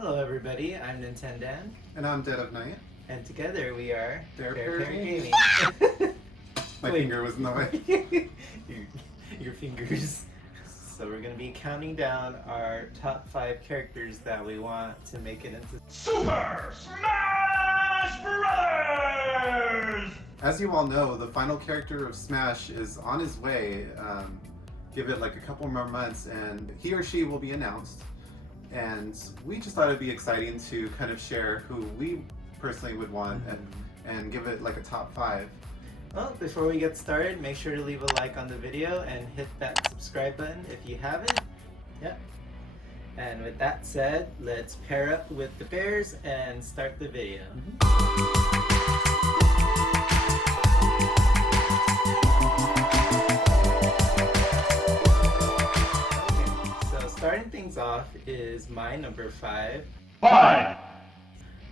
Hello everybody, I'm Nintendan, And I'm Dead of Night. and together we are Fair Fair Pair Gaming. My Wait. finger was in the way. your fingers. So we're going to be counting down our top 5 characters that we want to make it into Super Smash Brothers! As you all know, the final character of Smash is on his way. Give it like a couple more months and he or she will be announced. And we just thought it'd be exciting to kind of share who we personally would want and give it like a top 5. Well, before we get started, make sure to leave a like on the video and hit that subscribe button if you haven't. Yep. And with that said, let's pair up with the bears and start the video. Okay, so starting things off is my number 5. 5.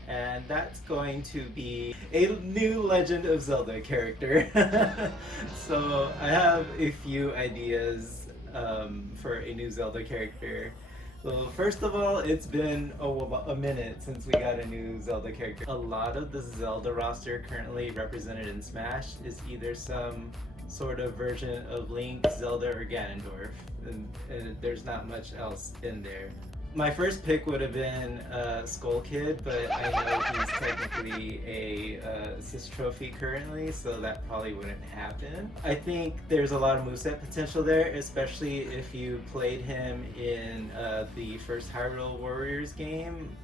And that's going to be a new Legend of Zelda character. So I have a few ideas for a new Zelda character. Well, first of all, it's been a minute since we got a new Zelda character. A lot of the Zelda roster currently represented in Smash is either some sort of version of Link, Zelda, or Ganondorf, and there's not much else in there. My first pick would have been Skull Kid, but I know he's technically a assist trophy currently, so that probably wouldn't happen. I think there's a lot of moveset potential there, especially if you played him in the first Hyrule Warriors game.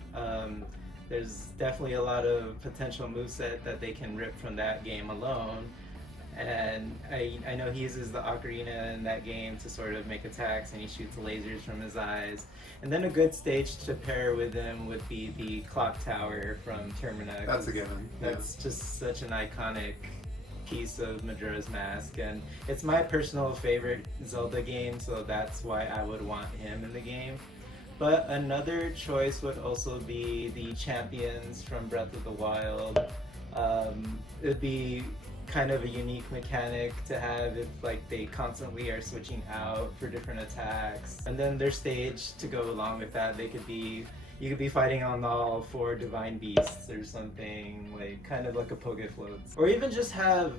There's definitely a lot of potential moveset that they can rip from that game alone. And I know he uses the ocarina in that game to sort of make attacks, and he shoots lasers from his eyes. And then a good stage to pair with him would be the clock tower from Termina. That's a given. That's just such an iconic piece of Majora's Mask, and it's my personal favorite Zelda game, so that's why I would want him in the game. But another choice would also be the champions from Breath of the Wild. It'd be kind of a unique mechanic to have if like they constantly are switching out for different attacks, and then their stage to go along with that, you could be fighting on all 4 divine beasts or something, like kind of like a Pokefloats, or even just have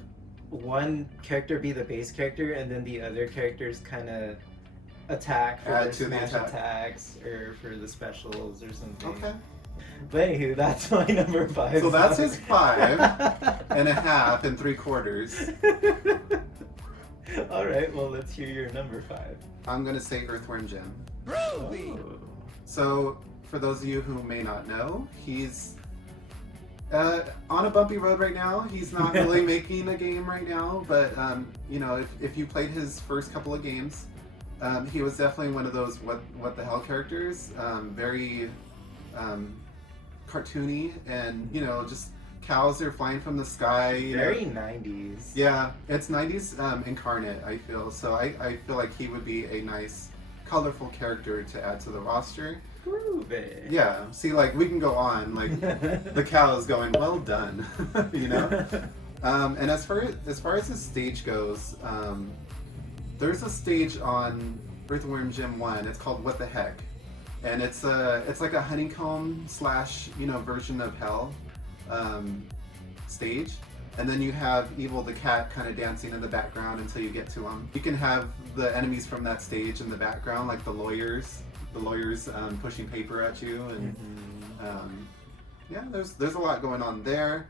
one character be the base character and then the other characters kind of attack for Add their to the smash attacks or for the specials or something. Okay. But anywho, that's my number 5. So that's his 5.5 3/4. Alright, well, let's hear your number 5. I'm gonna say Earthworm Jim. Oh. So, for those of you who may not know, he's on a bumpy road right now. He's not really making a game right now, but you know, if you played his first couple of games, he was definitely one of those what the hell characters. Very cartoony, and you know, just cows are flying from the sky. Very 90s. Yeah, it's 90s incarnate, I feel. So I feel like he would be a nice, colorful character to add to the roster. Groovy. Yeah, see, like, we can go on, like, the cow is going, well done, you know? And as far as the stage goes, there's a stage on Earthworm Jim 1, it's called What the Heck? And it's like a honeycomb slash, you know, version of hell stage. And then you have Evil the Cat kind of dancing in the background until you get to him. You can have the enemies from that stage in the background, like the lawyers pushing paper at you, and yeah, there's a lot going on there.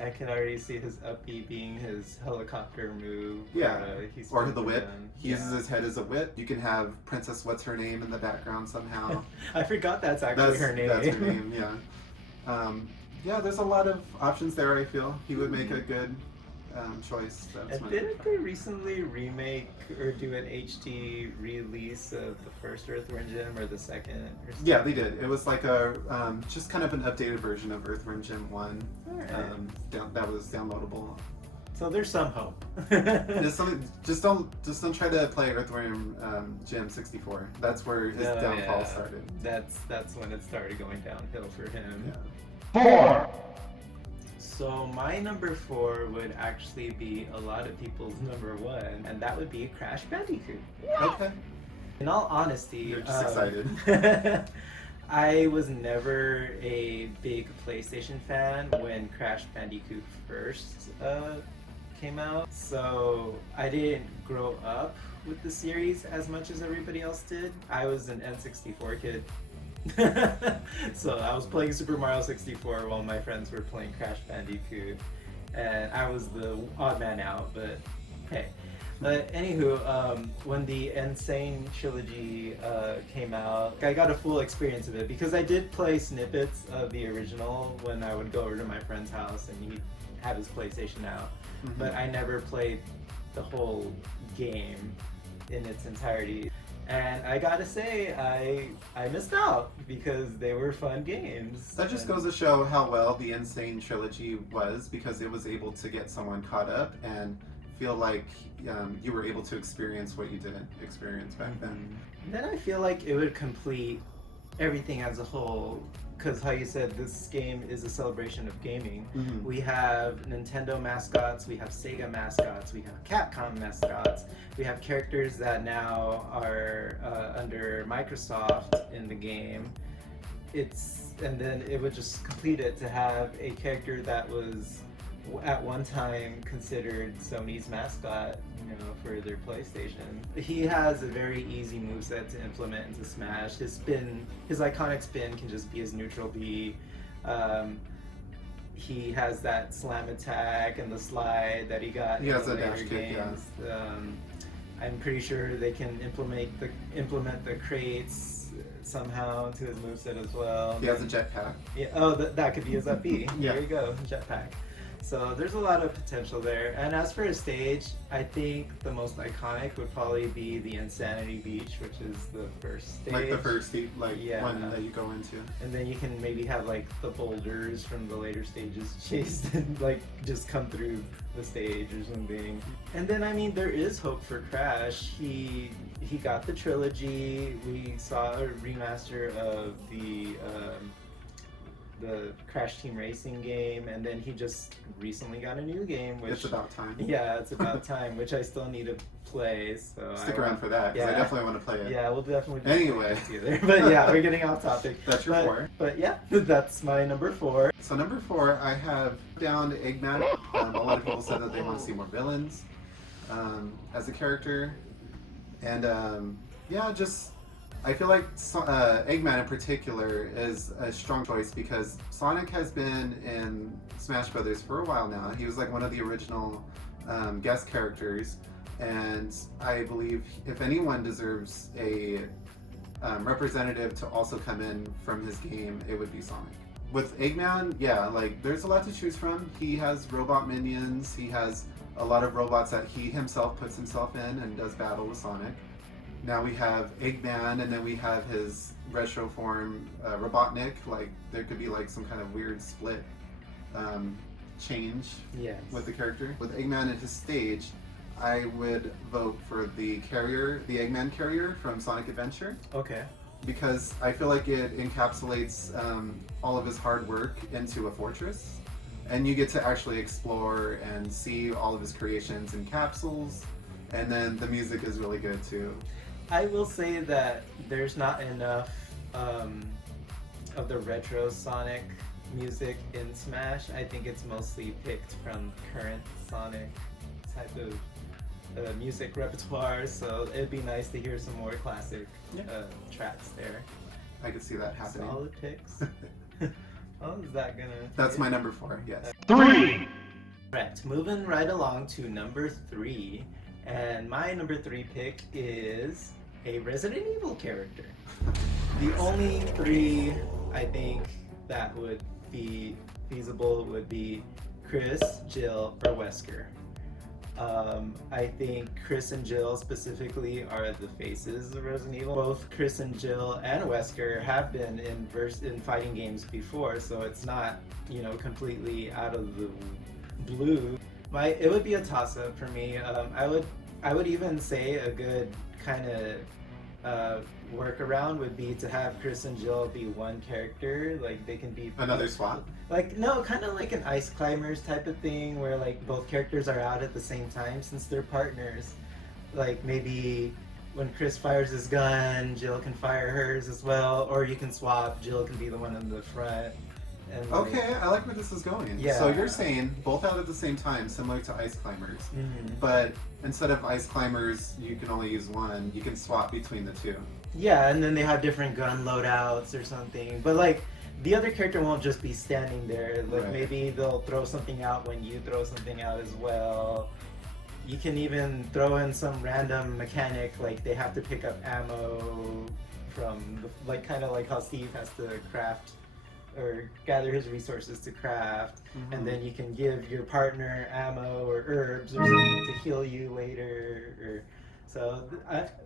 I can already see his up B being his helicopter move. Yeah, He's or the whip. done. He uses his head as a whip. You can have Princess What's Her Name in the background somehow. I forgot that's actually her name. That's her name, yeah. Yeah, there's a lot of options there, I feel. He would make a good choice. And didn't they recently remake or do an HD release of the first Earthworm Jim or the second? Or something? Yeah, they did. It was like a just kind of an updated version of Earthworm Jim 1. Alright. That was downloadable. So there's some hope. Just don't try to play Earthworm Jim 64. That's where his downfall started. That's when it started going downhill for him. Yeah. 4. So my number 4 would actually be a lot of people's number 1, and that would be Crash Bandicoot. Okay. In all honesty, You're just excited. I was never a big PlayStation fan when Crash Bandicoot first came out, so I didn't grow up with the series as much as everybody else did. I was an N64 kid. So I was playing Super Mario 64 while my friends were playing Crash Bandicoot, and I was the odd man out, but hey. But anywho, when the Insane trilogy came out, I got a full experience of it because I did play snippets of the original when I would go over to my friend's house and he had his PlayStation out. Mhm. But I never played the whole game in its entirety. And I gotta say, I missed out because they were fun games. That just And- goes to show how well the Insane trilogy was, because it was able to get someone caught up and feel like you were able to experience what you didn't experience back then. Then I feel like it would complete everything as a whole, because how you said this game is a celebration of gaming. Mhm. We have Nintendo mascots, we have Sega mascots, we have Capcom mascots, we have characters that now are under Microsoft in the game. And then it would just complete it to have a character that was at one time considered Sony's mascot, for their PlayStation. He has a very easy moveset to implement into Smash. His iconic spin can just be his neutral B. He has that slam attack and the slide that he got He in has the a dash later kick, yeah. games. I'm pretty sure they can implement the crates somehow into his moveset as well. He has a jetpack. Yeah, oh, that could be his up B. Yeah. There you go, jetpack. So there's a lot of potential there. And as for a stage, I think the most iconic would probably be the Insanity Beach, which is the first stage. Like the first Yeah. one that you go into. And then you can maybe have like the boulders from the later stages chased and like just come through the stage or something. And then I mean there is hope for Crash. He got the trilogy. We saw a remaster of the Crash Team Racing game, and then he just recently got a new game, which It's about time. yeah, it's about time, which I still need to play. So Stick around for that, because I yeah. definitely want to play it. Yeah, we'll definitely do Anyway. it together. But yeah, we're getting off topic. That's your but, 4. But yeah, that's my number 4. So number 4, I have down Eggman. A lot of people said that they want to see more villains as a character, and I feel like Eggman in particular is a strong choice because Sonic has been in Smash Brothers for a while now. He was like one of the original guest characters, and I believe if anyone deserves a representative to also come in from his game, it would be Sonic. With Eggman, yeah, like there's a lot to choose from. He has robot minions. He has a lot of robots that he himself puts himself in and does battle with Sonic. Now we have Eggman, and then we have his retro form, Robotnik. Like there could be like some kind of weird split change Yes. with the character. With Eggman and his stage, I would vote for the carrier, the Eggman carrier from Sonic Adventure, Okay. because I feel like it encapsulates all of his hard work into a fortress, and you get to actually explore and see all of his creations in capsules, and then the music is really good too. I will say that there's not enough of the retro Sonic music in Smash. I think it's mostly picked from current Sonic type of music repertoire, so it'd be nice to hear some more classic tracks there. I could see that happening. Solid picks. Oh, is that gonna... That's my number 4, yes. 3, Correct. Moving right along to number 3, and my number 3 pick is a Resident Evil character. The only 3 I think that would be feasible would be Chris, Jill, or Wesker. I think Chris and Jill specifically are the faces of Resident Evil. Both Chris and Jill and Wesker have been in fighting games before, so it's not, completely out of the blue. It would be a toss-up for me. I would even say a good kind of workaround would be to have Chris and Jill be one character. Like they can be Another swap? Like no, kind of like an Ice Climbers type of thing, where like both characters are out at the same time since they're partners. Like maybe when Chris fires his gun, Jill can fire hers as well, or you can swap. Jill can be the one in the front. And like, Okay, I like where this is going. Yeah. So you're saying both out at the same time, similar to Ice Climbers. mhm. But instead of Ice Climbers, you can only use one. You can swap between the two. Yeah, and then they have different gun loadouts or something. But like the other character won't just be standing there. Like Right. maybe they'll throw something out when you throw something out as well. You can even throw in some random mechanic, like they have to pick up ammo from, like kind of like how Steve has to craft or gather his resources to craft, Mhm. and then you can give your partner ammo or herbs or something to heal you later. Or so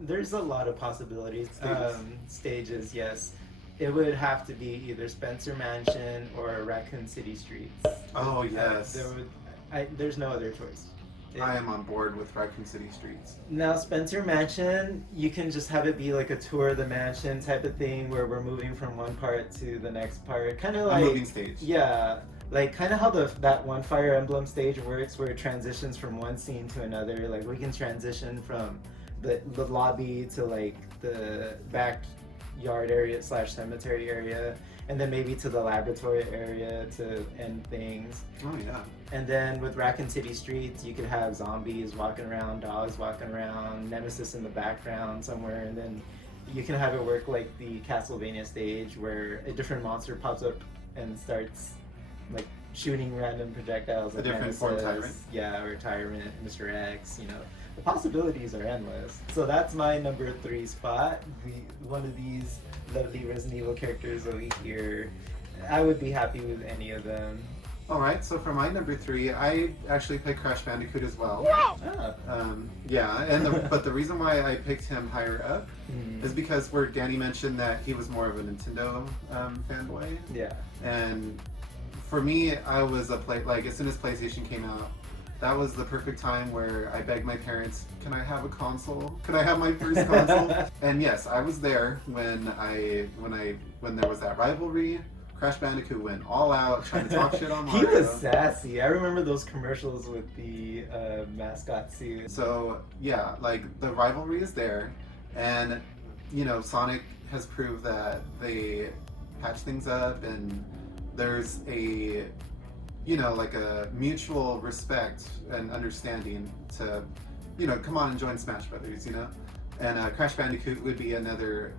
there's a lot of possibilities. Stages. Stages, yes. It would have to be either Spencer Mansion or Raccoon City Streets. Oh, yes. There's no other choice. I am on board with Raccoon City Streets. Now, Spencer Mansion, you can just have it be like a tour of the mansion type of thing where we're moving from one part to the next part. Kind of A like. moving stage. Yeah. Like kind of how that one Fire Emblem stage works where it transitions from one scene to another. Like we can transition from the lobby to like the backyard area / cemetery area, and then maybe to the laboratory area to end things. Oh, yeah. And then with Raccoon City Streets, you could have zombies walking around, dogs walking around, Nemesis in the background somewhere, and then you can have it work like the Castlevania stage where a different monster pops up and starts like shooting random projectiles. A at different form Nemesis. Tyrant. Yeah, or Tyrant, Mr. X, you know. The possibilities are endless. So that's my number 3 spot. One of these lovely Resident Evil characters over here. I would be happy with any of them. All right, so for my number 3, I actually picked Crash Bandicoot as well. Ah. Yeah, and but the reason why I picked him higher up Hmm. is because where Danny mentioned that he was more of a Nintendo fanboy, Yeah. and for me, I was like as soon as PlayStation came out, that was the perfect time where I begged my parents, "Can I have a console? Can I have my first console?" And yes, I was there when there was that rivalry. Crash Bandicoot went all out trying to talk shit on He Mario. was sassy. I remember those commercials with the mascot suit. So yeah, like the rivalry is there, and you know Sonic has proved that they patch things up, and there's a like a mutual respect and understanding to come on and join Smash Brothers, and Crash Bandicoot would be another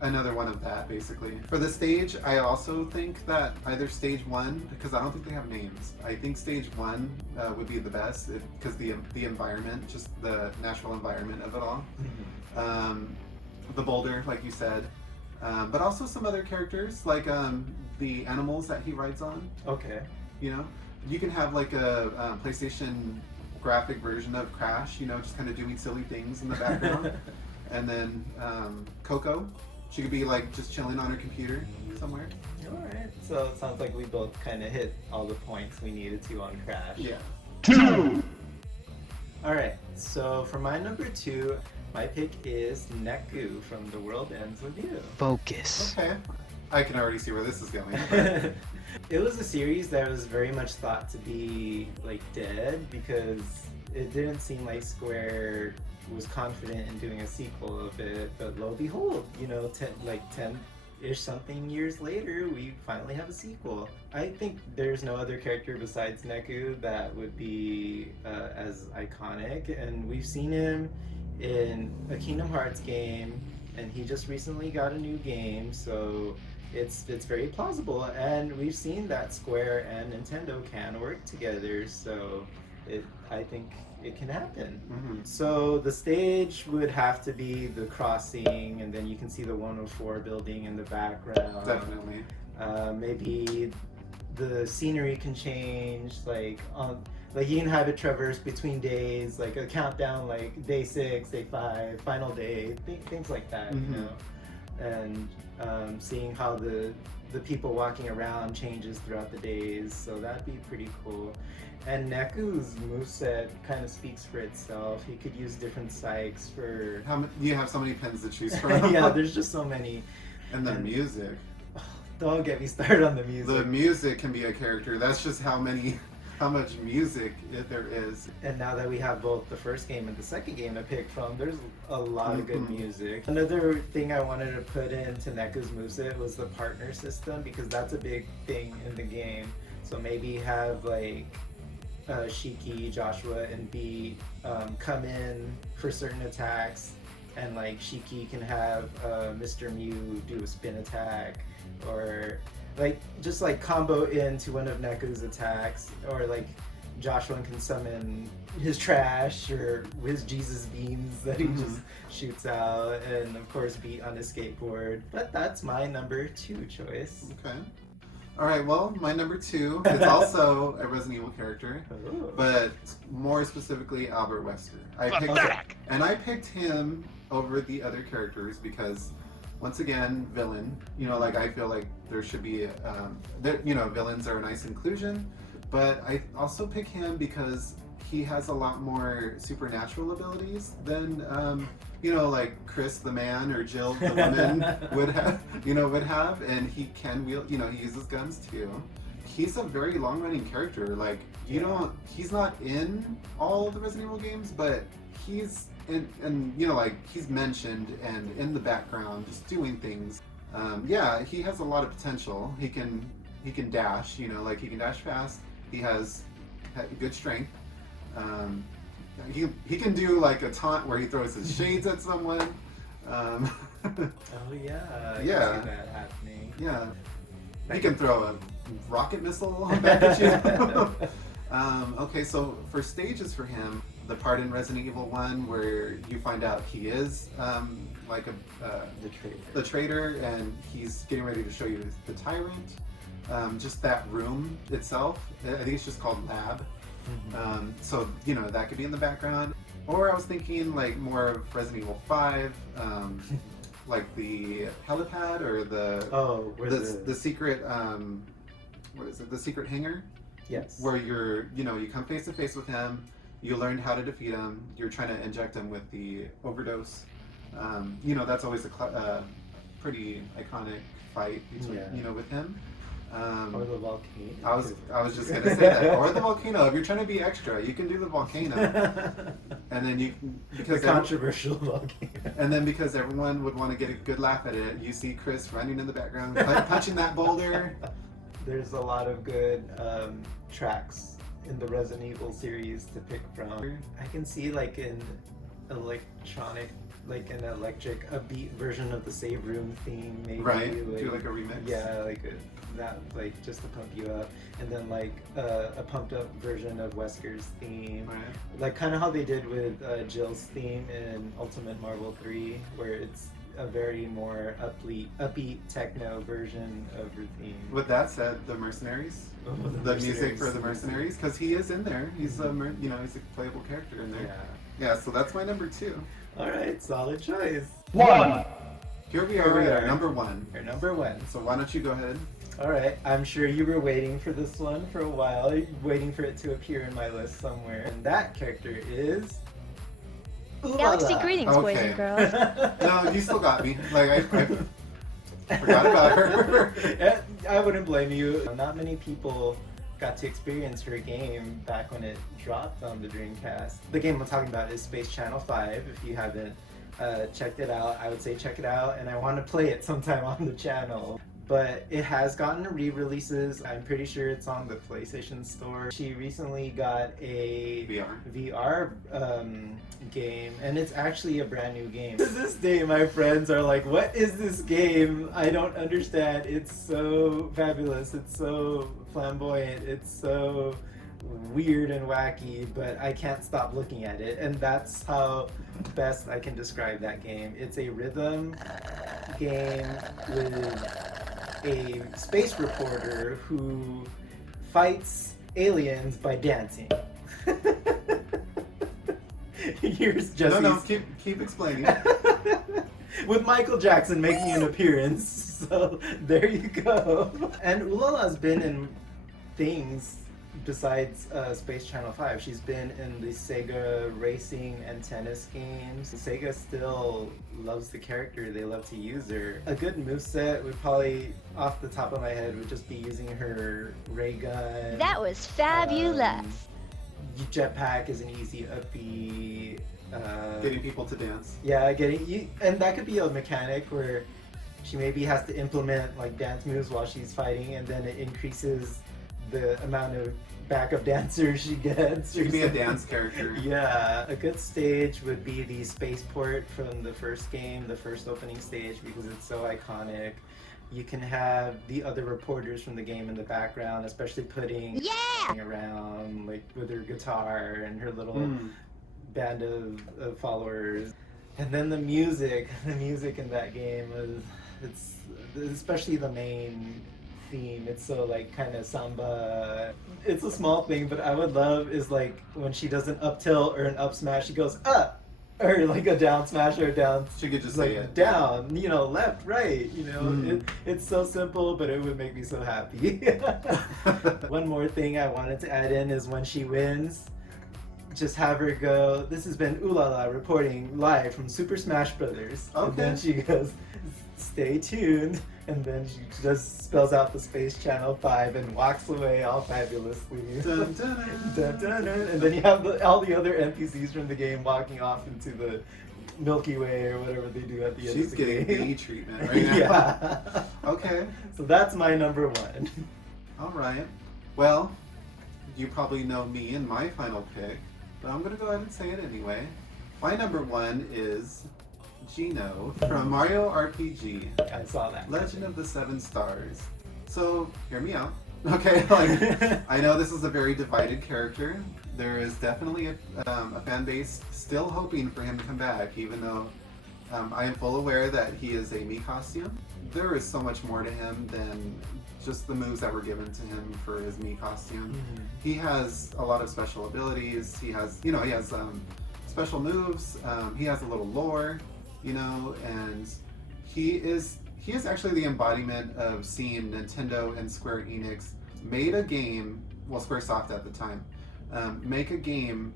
one of that, basically. For the stage, I also think that either stage 1, because I don't think they have names, I think stage 1 would be the best, because the environment, just the natural environment of it all. The boulder, like you said, but also some other characters, like the animals that he rides on. Okay. You can have like a PlayStation graphic version of Crash, just kind of doing silly things in the background. And then Coco, she could be like just chilling on her computer somewhere. Alright. So it sounds like we both kind of hit all the points we needed to on Crash. Yeah. 2, Alright. So for my number 2, my pick is Neku from The World Ends With You. Focus. Okay. I can already see where this is going. It was a series that was very much thought to be like dead because it didn't seem like Square was confident in doing a sequel of it, but lo and behold, 10-ish something years later, we finally have a sequel. I think there's no other character besides Neku that would be as iconic, and we've seen him in a Kingdom Hearts game, and he just recently got a new game, so it's very plausible, and we've seen that Square and Nintendo can work together, so I think it can happen. Mhm. So the stage would have to be the crossing, and then you can see the 104 building in the background. Definitely. Maybe the scenery can change, like you can have it traverse between days, like a countdown, like day 6, day 5, final day, things like that, Mhm. and seeing how the people walking around changes throughout the days, so that'd be pretty cool. And Neku's moveset kind of speaks for itself. He could use different psychs for... You have so many pens to choose from. Yeah, there's just so many. And the music. Don't get me started on the music. The music can be a character. That's just how many how much music there is. And now that we have both the first game and the second game to pick from, there's a lot of good Mhm. music. Another thing I wanted to put into Neku's moveset was the partner system, because that's a big thing in the game. So maybe have like Shiki, Joshua, and B come in for certain attacks, and like Shiki can have Mr. Mew do a spin attack, or like just like combo into one of Neku's attacks, or like Joshua can summon his trash or his Jesus beams that he just shoots out, and of course beat on his skateboard. But that's my number 2 choice. Okay. All right. Well, my number 2. It's also a Resident Evil character, Ooh. but more specifically Albert Wesker. I picked him over the other characters because, once again, villain. You know, like I feel like there should be, villains are a nice inclusion, but I also pick him because he has a lot more supernatural abilities than, like Chris the man or Jill the woman would have, and he can wield, he uses guns too. He's a very long-running character. Like, he's not in all the Resident Evil games, but he's he's mentioned and in the background just doing things. He has a lot of potential. He can dash, he can dash fast. He has good strength. He can do like a taunt where he throws his shades at someone. Oh yeah. I can Yeah. see that happening. Yeah. He can throw a rocket missile back at you. Okay, so for stages for him, the part in Resident Evil 1 where you find out he is The traitor. the traitor, and he's getting ready to show you the tyrant. Just that room itself, I think it's just called Lab. So that could be in the background. Or I was thinking like more of Resident Evil 5, like the helipad or the secret the secret hangar, Yes. where you come face to face with him, you learn how to defeat him, you're trying to inject him with the overdose. That's always a pretty iconic fight between with him. Or the volcano. I was just gonna say that. Or the volcano. If you're trying to be extra, you can do the volcano. And then the controversial volcano. And then because everyone would want to get a good laugh at it, you see Chris running in the background, punching that boulder. There's a lot of good tracks in the Resident Evil series to pick from. I can see like an electric upbeat version of the Save Room theme, maybe. Right. Do like a remix. Yeah, just to pump you up, and then like a pumped up version of Wesker's theme, Right. like kind of how they did with Jill's theme in Ultimate Marvel 3, where it's a very more upbeat techno version of her theme. With that said, the Mercenaries, the music for the Mercenaries, because he is in there. He's he's a playable character in there. Yeah. Yeah. So that's my number 2. All right, solid choice. 1. Here we are at our number 1. Your number 1. So why don't you go ahead? All right, I'm sure you were waiting for this one for a while, waiting for it to appear in my list somewhere. And that character is Galaxy Ulala. greetings, boys Okay. and girls. No, you still got me. Like I forgot about her. Yeah, I wouldn't blame you. Not many people got to experience her game back when it dropped on the Dreamcast. The game I'm talking about is Space Channel 5. If you haven't checked it out, I would say check it out, and I want to play it sometime on the channel. But it has gotten re-releases. I'm pretty sure it's on the PlayStation Store. She recently got a VR game, and it's actually a brand new game. To this day, my friends are like, what is this game? I don't understand. It's so fabulous. It's so flamboyant. It's so weird and wacky, but I can't stop looking at it. And that's how best I can describe that game. It's a rhythm game with a space reporter who fights aliens by dancing. Here's Jesse's... No, keep explaining. With Michael Jackson making an appearance. So there you go. And Ulala's been in things besides Space Channel 5. She's been in the Sega racing and tennis games. Sega still loves the character. They love to use her. A good moveset would probably, off the top of my head, would just be using her ray gun. That was fabulous. Jetpack is an easy uppy. Getting people to dance. Yeah, and that could be a mechanic where she maybe has to implement like dance moves while she's fighting, and then it increases the amount of backup dancers she gets. She could be a dance character. Yeah, a good stage would be the spaceport from the first game, the first opening stage, because it's so iconic. You can have the other reporters from the game in the background, especially putting around like with her guitar and her little band of followers. And then the music in that game it's especially the main theme. It's so like kind of samba. It's a small thing, but I would love is like when she does an up tilt or an up smash, she goes up, or like a down smash or a down. She could just like say it. Down, left, right. It's so simple, but it would make me so happy. One more thing I wanted to add in is when she wins, just have her go, "This has been Ulala reporting live from Super Smash Brothers." Okay. And then she goes, "Stay tuned." And then she just spells out the Space Channel 5 and walks away all fabulously. Dun, dun, dun. Dun, dun, dun. And then you have all the other NPCs from the game walking off into the Milky Way or whatever they do at the end She's of the getting game. B treatment right now. Yeah. Okay. So that's my number one. All right. Well, you probably know me and my final pick, but I'm going to go ahead and say it anyway. My number one is Geno from Mario RPG, I saw that. Legend of the Seven Stars. So, hear me out. Okay, like, I know this is a very divided character. There is definitely a fan base still hoping for him to come back, even though I am full aware that he is a Mii costume. There is so much more to him than just the moves that were given to him for his Mii costume. Mhm. He has a lot of special abilities. He has special moves. He has a little lore, and he is actually the embodiment of seeing Nintendo and Square Enix made a game, well, Squaresoft at the time, make a game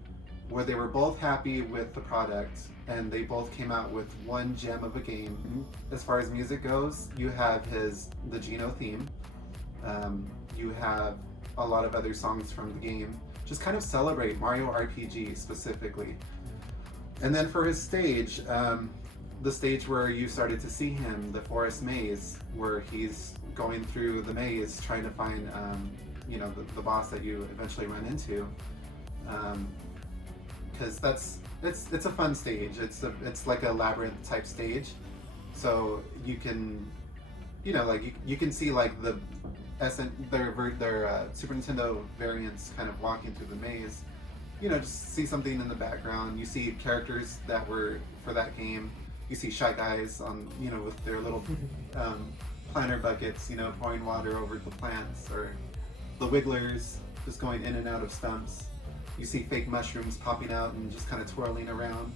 where they were both happy with the product and they both came out with one gem of a game. As far as music goes, you have the Geno theme. You have a lot of other songs from the game. Just kind of celebrate Mario RPG specifically. And then for his stage, the stage where you started to see him, the Forest Maze, where he's going through the maze trying to find, the boss that you eventually run into. Because it's a fun stage. It's like a labyrinth type stage, so you can, you can see like their Super Nintendo variants kind of walking through the maze. Just see something in the background. You see characters that were for that game. You see Shy Guys on, with their little planter buckets, pouring water over the plants, or the Wigglers just going in and out of stumps. You see fake mushrooms popping out and just kind of twirling around.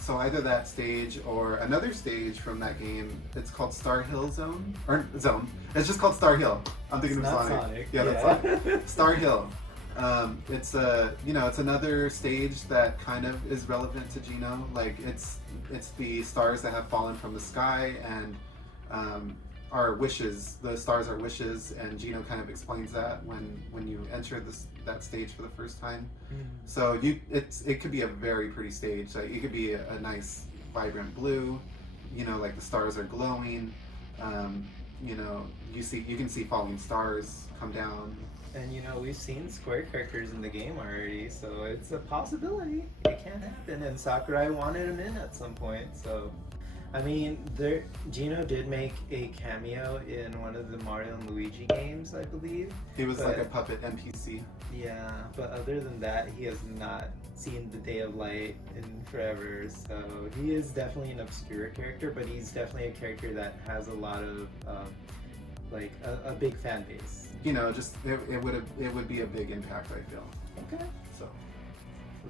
So either that stage or another stage from that game. It's called Star Hill Zone. It's just called Star Hill. I'm thinking It's of not Sonic. Sonic. Yeah, that's Sonic. Star Hill. It's it's another stage that kind of is relevant to Geno. Like it's the stars that have fallen from the sky and are wishes. The stars are wishes, and Geno kind of explains that when you enter that stage for the first time. So it could be a very pretty stage. Like it could be a nice vibrant blue. Like the stars are glowing. You can see falling stars come down. And we've seen Square characters in the game already, so it's a possibility. It can happen, and Sakurai wanted him in at some point, so... I mean, Geno did make a cameo in one of the Mario and Luigi games, I believe. He was like a puppet NPC. Yeah, but other than that, he has not seen the day of light in forever, so he is definitely an obscure character, but he's definitely a character that has a lot of, a big fan base. It would be a big impact, I feel. Okay. So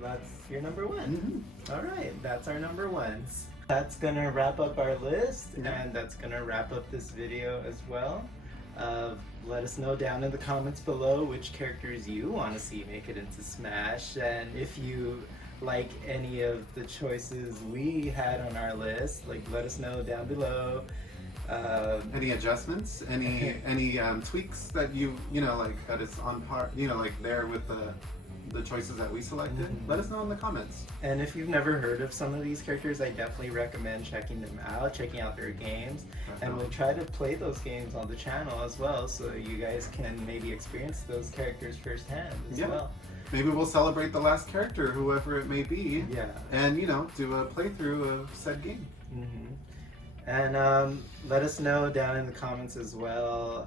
that's your number one. Mm-hmm. All right, that's our number ones. That's gonna wrap up our list, Yeah. and that's gonna wrap up this video as well. Let us know down in the comments below which characters you want to see make it into Smash, and if you like any of the choices we had on our list, like let us know down below. Any adjustments? Any tweaks that you know, like that is on par, you know, like there with the choices that we selected? Mhm. Let us know in the comments. And if you've never heard of some of these characters, I definitely recommend checking them out, checking out their games, and we'll try to play those games on the channel as well, so you guys can maybe experience those characters firsthand as Yeah. well. Maybe we'll celebrate the last character, whoever it may be, Yeah. and you know, do a playthrough of said game. hmm And let us know down in the comments as well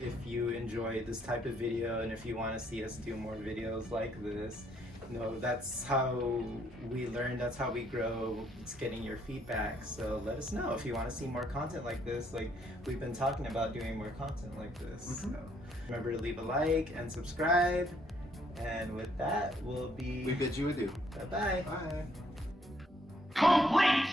if you enjoy this type of video and if you want to see us do more videos like this. You know, that's how we learn, that's how we grow. It's getting your feedback. So let us know if you want to see more content like this. Like we've been talking about doing more content like this. Mhm. So remember to leave a like and subscribe. And with that, We bid you adieu. bye-bye. Bye. Complete!